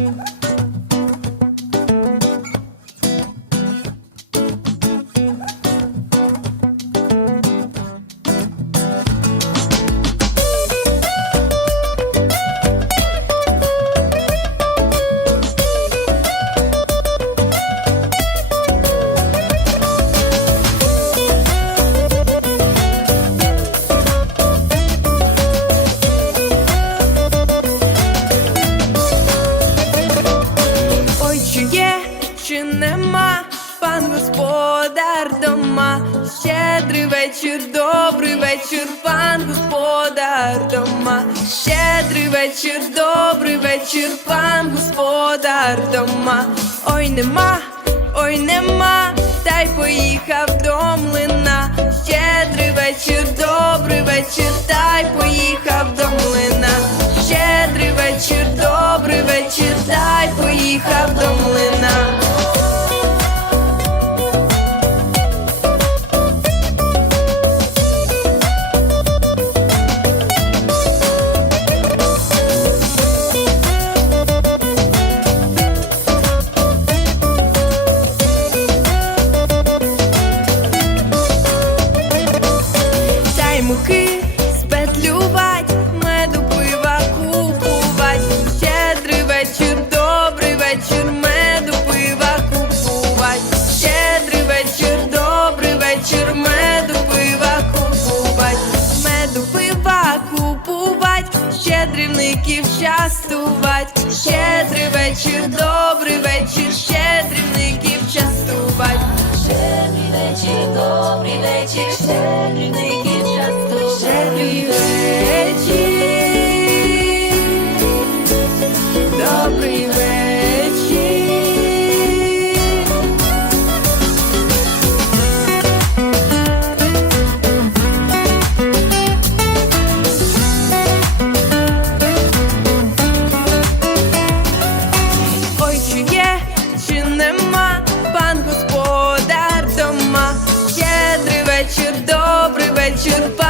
Ой, господар дома? Щедрий вечір, добрий вечір, пан господар дома. Щедрий вечір, добрий вечір, пан господар дома. Ой, нема, ой, нема, та й поїхав до млина. Щедрий вечір, добрий вечір, та віків частувать, щедрий вечір, добрий вечір, щедрівників частувать, щедрий вечір, добрий вечір, щедрівників your body.